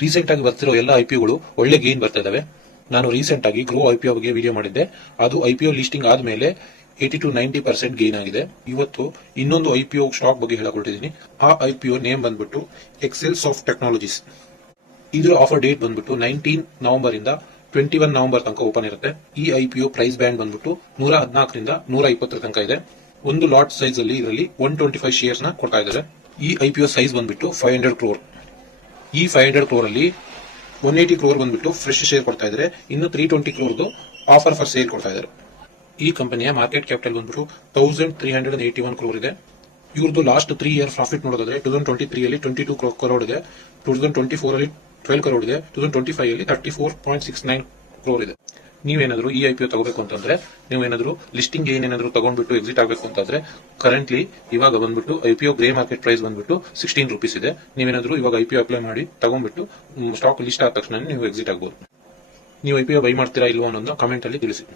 Recent ಆಗಿ ಬರ್ತಿರೋ ಎಲ್ಲ ಐಪಿಒಗಳು ಒಳ್ಳೆ ಗೇನ್ ಬರ್ತಾ ಇದಾವೆ. ನಾನು ರೀಸೆಂಟ್ ಆಗಿ ಗ್ರೋ ಐಪಿಒ ಬಗ್ಗೆ ವಿಡಿಯೋ ಮಾಡಿದ್ದೆ. ಅದು ಐಪಿಒ ಲಿಸ್ಟಿಂಗ್ ಆದ್ಮೇಲೆ 80 to 90% ಗೇನ್ ಆಗಿದೆ. ಇವತ್ತು ಇನ್ನೊಂದು ಐಪಿಒ ಸ್ಟಾಕ್ ಬಗ್ಗೆ ಹೇಳಕೊಟ್ಟಿದ್ದೀನಿ. ಆ ಐಪಿಒ ನೇಮ್ ಬಂದ್ಬಿಟ್ಟು ಎಕ್ಸೆಲ್ ಸಾಫ್ಟ್ ಟೆಕ್ನಾಲಜೀಸ್. ಇದ್ರ ಆಫರ್ ಡೇಟ್ ಬಂದ್ಬಿಟ್ಟು 19 ನವೆಂಬರ್ ಇಂದ 21 ನವೆಂಬರ್ ತನಕ ಓಪನ್ ಇರುತ್ತೆ. ಈ ಐಪಿಒ ಪ್ರೈಸ್ ಬ್ಯಾಂಡ್ ಬಂದ್ಬಿಟ್ಟು 114 ರಿಂದ 120 ತನಕ ಇದೆ. ಒಂದು ಲಾಟ್ ಸೈಜ್ ಅಲ್ಲಿ ಇದರಲ್ಲಿ 125 ಶೇರ್ಸ್ ನ ಕೊಡ್ತಾ ಇದ್ದಾರೆ. ಈ ಐಪಿಒ ಸೈಜ್ ಬಂದ್ಬಿಟ್ಟು 500 crore. ಈ 500 crore ಅಲ್ಲಿ 180 crore ಬಂದ್ಬಿಟ್ಟು ಫ್ರೆಶ್ ಶೇರ್ ಕೊಡ್ತಾ ಇದ್ದಾರೆ. ಇನ್ನು 320 crore ಆಫರ್ ಫಾರ್ ಸೇಲ್ ಕೊಡ್ತಾ ಇದ್ದಾರೆ. ಈ ಕಂಪನಿಯ ಮಾರ್ಕೆಟ್ ಕ್ಯಾಪಿಟಲ್ ಬಂದ್ಬಿಟ್ಟು 1381 crore ಇದೆ. ಇವ್ರದ್ದು ಲಾಸ್ಟ್ 3 ಇಯರ್ ಪ್ರಾಫಿಟ್ ನೋಡೋದಾದ್ರೆ 2023 ಅಲ್ಲಿ 22 crore ಇದೆ, 2024 ಅಲ್ಲಿ 12 crore ಇದೆ, 2025 ಅಲ್ಲಿ 34.69 crore ಇದೆ. ನೀವೇನಾದ್ರೂ ಈ ಐಪಿಒ ತಗೋಬೇಕು ಅಂತಂದ್ರೆ, ನೀವೇನಾದ್ರೂ ಲಿಸ್ಟಿಂಗ್ ಏನೇನಾದ್ರೂ ತಗೊಂಡ್ಬಿಟ್ಟು ಎಕ್ಸಿಟ್ ಆಗಬೇಕು ಅಂತಂದ್ರೆ, ಕರೆಂಟ್ಲಿ ಇವಾಗ ಬಂದ್ಬಿಟ್ಟು ಐಪಿಒ ಗ್ರೇ ಮಾರ್ಕೆಟ್ ಪ್ರೈಸ್ ಬಂದ್ಬಿಟ್ಟು 16 rupees ಇದೆ. ನೀವೇನಾದ್ರೂ ಇವಾಗ ಐಪಿಒ ಅಪ್ಲೈ ಮಾಡಿ ತಗೊಂಡ್ಬಿಟ್ಟು ಸ್ಟಾಕ್ ಲಿಸ್ಟ್ ಆದ ತಕ್ಷಣ ನೀವು ಎಕ್ಸಿಟ್ ಆಗಬಹುದು. ನೀವು ಐಪಿಒ ಬೈ ಮಾಡ್ತೀರಾ ಇಲ್ವಾ ಅನ್ನೋದನ್ನ ಕಮೆಂಟ್ ಅಲ್ಲಿ ತಿಳಿಸಿ.